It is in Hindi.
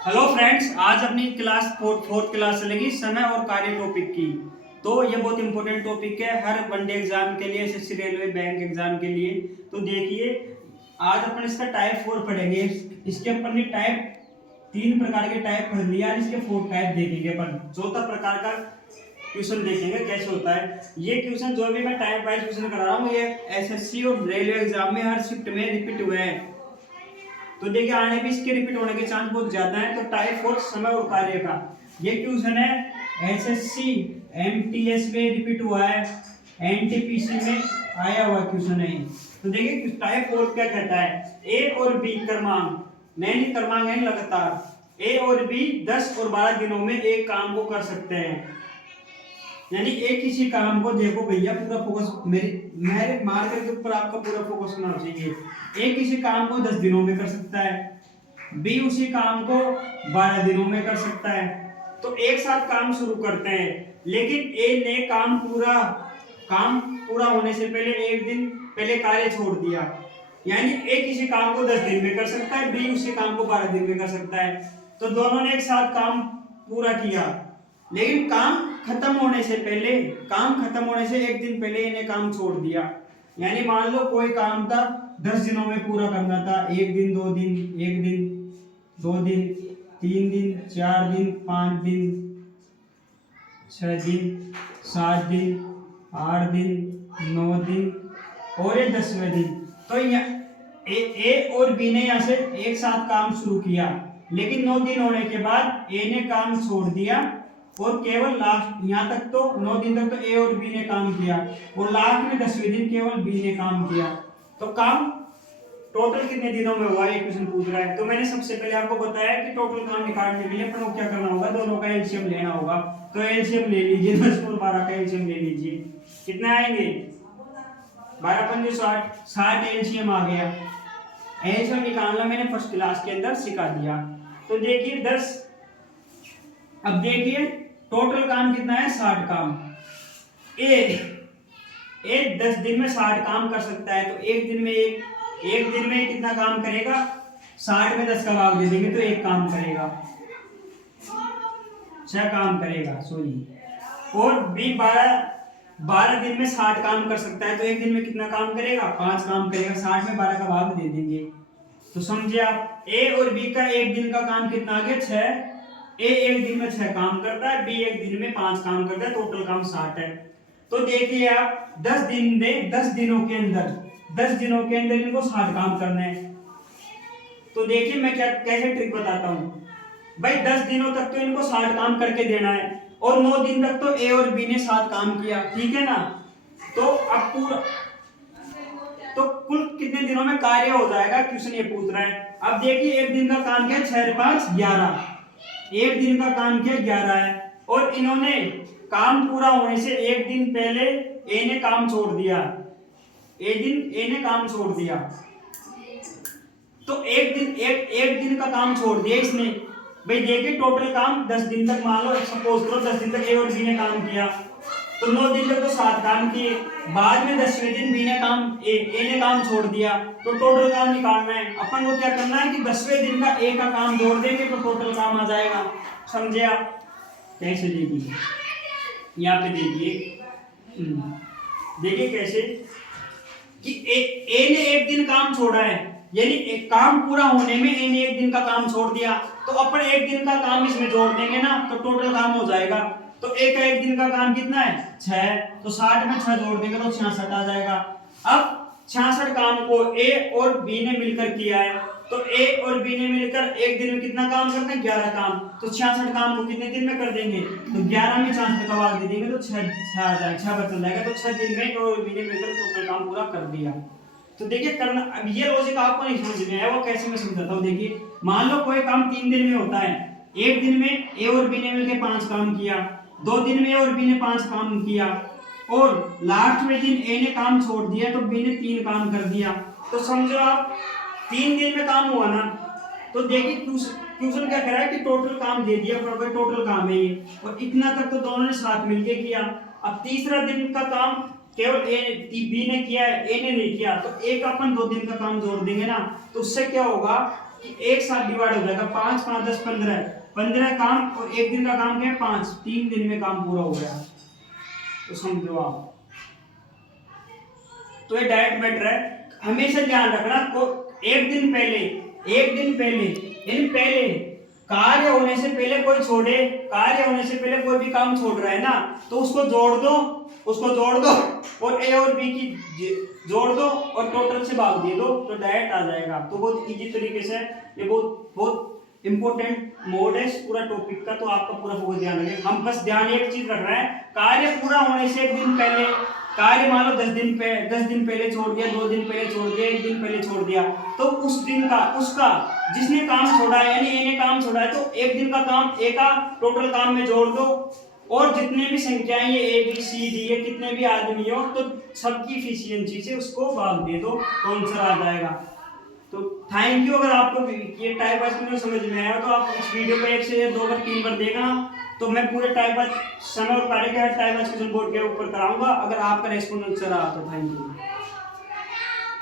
हेलो फ्रेंड्स, आज अपनी क्लास फोर्थ क्लास चलेगी समय और कार्य टॉपिक की। तो ये बहुत इंपॉर्टेंट टॉपिक है हर वनडे एग्जाम के लिए, एसएससी रेलवे बैंक एग्जाम के लिए। तो देखिए, आज अपन इसका टाइप 4 पढ़ेंगे। इसके अपन ने टाइप 3 प्रकार के टाइप पढ़ लिया, इसके 4 टाइप देखेंगे। अपन चौथा प्रकार का क्वेश्चन देखेंगे कैसे होता है। ये क्वेश्चन जो भी मैं टाइप वाइज क्वेश्चन करा रहा हूँ, ये एसएससी और रेलवे एग्जाम में हर शिफ्ट में रिपीट हुए हैं। तो देखिए, आने भी इसके रिपीट होने के चांस बहुत ज्यादा है। तो टाइप 4 समय और कार्य का ये क्वेश्चन है, एसएससी एमटीएस में रिपीट हुआ है, एनटीपीसी में आया हुआ क्वेश्चन है। तो देखिए टाइप 4 क्या कहता है, ए और बी क्रमांक, नैनिक क्रमांक है लगातार, ए और बी 10 और 12 दिनों में एक काम को कर सकते हैं। यानी एक किसी काम को, देखो भैया पूरा फोकस मेरे मार्कर के ऊपर आपका पूरा फोकस होना चाहिए। एक किसी काम को 10 दिनों में कर सकता है, बी उसी काम को 12 दिनों में कर सकता है। तो एक साथ काम शुरू करते हैं, लेकिन ए ने काम पूरा होने से पहले एक दिन पहले कार्य छोड़ दिया। यानी ए किसी काम को 10 दिन में कर सकता है, बी उसी काम को 12 दिन में कर सकता है। तो दोनों ने एक साथ काम पूरा किया, लेकिन काम खत्म होने से एक दिन पहले इन्हें काम छोड़ दिया। यानी मान लो कोई काम था 10 दिनों में पूरा करना था, एक दिन, 2 दिन, एक दिन, 2 दिन, 3 दिन, 4 दिन, 5 दिन, 6 दिन, 7 दिन, 8 दिन, 9 दिन और ये 10वें दिन। तो ए और बी ने यहाँ से एक साथ काम शुरू किया, लेकिन 9 दिन होने के बाद ए ने काम छोड़ दिया और केवल लास्ट यहाँ तक तो 9 दिन तक तो ए और बी ने काम किया, और लास्ट में 10वें दिन केवल बी ने काम किया। तो काम टोटल कितने दिनों में हुआ, ये क्वेश्चन पूछ रहा है। तो मैंने सबसे पहले आपको बताया कि टोटल काम निकालने के लिए अपन को क्या करना होगा, दोनों का एलसीएम लेना होगा। तो एलसीएम ले लीजिए, 10 और 12 का एलसीएम ले लीजिए। कितने आएंगे, 12 पंजे 60 एलसीएम आ गया। एलसीएम निकालना मैंने फर्स्ट क्लास के अंदर सिखा दिया। तो देखिए 10, अब देखिए टोटल काम कितना है, 60 काम। एक 10 दिन में 60 काम कर सकता है, तो एक दिन में कितना काम करेगा, 60 में 10 का भाग दे देंगे तो एक काम करेगा, 6 काम करेगा, सॉरी। और बी 12 दिन में 60 काम कर सकता है, तो एक दिन में कितना काम करेगा, 5 काम करेगा, 60 में 12 का भाग दे देंगे। तो समझे आप, ए और बी का एक दिन का काम कितना आ गया, 6। ए एक दिन में 6 काम करता है, बी एक दिन में 5 काम करता है, टोटल काम 60 है। तो देखिए आप 10 दिन में 10 दिनों के अंदर इनको 60 काम करने हैं। तो देखिए मैं कैसे ट्रिक बताता हूँ भाई। 10 दिनों तक तो इनको 60 काम करके देना है, और 9 दिन तक तो ए और बी ने 7 काम किया, ठीक है ना। तो अब पूरा तो कुल कितने दिनों में कार्य हो जाएगा, क्वेश्चन ये पूछ रहा है। अब देखिए एक दिन का काम क्या है, 6 5 11, एक दिन का काम क्या 11 है, और इन्होंने काम पूरा होने से एक दिन पहले ए ने काम छोड़ दिया, ए ने काम छोड़ दिया। तो एक दिन का काम छोड़ दिया इसने। भाई देखिए टोटल काम 10 दिन तक, मान लो सपोज करो 10 दिन तक ए और बी ने काम किया, तो 9 दिन तक तो 7 काम किए, बाद में 10वें दिन बी ने ए ने काम छोड़ दिया। तो टोटल काम निकालना है, अपन को क्या करना है कि 10वें दिन का ए का काम जोड़ देंगे तो टोटल काम आ जाएगा। समझे आप, कैसे देखिए यहाँ पे देखिए कैसे कि ए ने एक दिन काम छोड़ा है, यानी एक काम पूरा होने में ए ने एक दिन का काम छोड़ दिया, तो अपन एक दिन का काम इसमें जोड़ देंगे ना, तो टोटल काम हो जाएगा। तो ए का एक दिन का काम कितना है, 6, तो 60 में 6 जोड़ देंगे तो 66 आ जाएगा। अब 66 काम को ए और बी ने मिलकर किया है, तो ए और बी ने मिलकर एक दिन में कितना काम करते हैं, 11 काम। तो 66 काम को कितने दिन में कर देंगे, तो 11 में 66 का भाग दे देंगे तो 6 आ जाएगा, 6 बच जाएगा। तो 6 दिन में ए और बी ने मिलकर टोटल काम पूरा कर दिया। तो देखिए करना, अब ये लॉजिक आपको नहीं समझ में आया, वो कैसे मैं समझाता हूँ। देखिए मान लो कोई काम 3 दिन में होता है, एक दिन में ए और बी ने मिलकर 5 काम किया, 2 दिन में ए और बी ने 5 काम किया, और लास्ट में दिन ए ने काम छोड़ दिया तो बी ने 3 काम कर दिया। तो समझो आप 3 दिन में काम हुआ ना। तो देखिए क्वेश्चन क्या कह रहा है कि टोटल काम दे दिया, टोटल काम है ये, और इतना तक तो दोनों ने साथ मिलके किया। अब तीसरा दिन का काम केवल बी ने किया है, ए ने नहीं किया, तो ए का अपन 2 दिन का काम जोड़ देंगे ना, तो उससे क्या होगा कि एक साथ डिवाइड हो जाएगा, 5 5 10 15, 15 काम और एक दिन का काम क्या है 5, 3 दिन में काम पूरा हो गया। तो समझो आप, तो ये डायरेक्ट मैटर है। हमेशा ध्यान रखना को एक दिन पहले यानी पहले कार्य होने से पहले कोई छोड़े, कार्य होने से पहले कोई भी काम छोड़ रहा है ना, तो उसको जोड़ दो और ए और बी की जोड़ दो और टोटल से भाग दे दो तो डायरेक्ट आ जाएगा। तो बहुत इजी तरीके से, ये बहुत इंपॉर्टेंट मोड है इस पूरा टॉपिक का, तो आपका पूरा बहुत ध्यान रखें। हम बस ध्यान एक चीज रख रहे हैं, कार्य पूरा होने से एक दिन पहले, कार्य मान लो 10 दिन पहले छोड़ दिया, 2 दिन पहले छोड़ दिया, 1 दिन पहले छोड़ दिया, तो उस दिन का उसका जिसने काम छोड़ा है यानी ए ने काम छोड़ा है, तो एक दिन का काम ए का टोटल काम में जोड़ दो और जितने भी संख्याएं ये ए बी सी डी है, कितने भी आदमी हो तो सबकी इफिशियंसी से उसको भाग दे दो तो आंसर आ जाएगा। तो थैंक यू। अगर आपको ये टाइप वाइज क्वेश्चन समझ में आया तो आप इस वीडियो को 1 से 2 बार 3 बार देखना, तो मैं पूरे टाइप वाइज समय और कार्य के टाइप वाइज क्वेश्चन बोर्ड के ऊपर कराऊंगा। अगर आपका रेस्पॉन्स अच्छा रहा तो थैंक यू।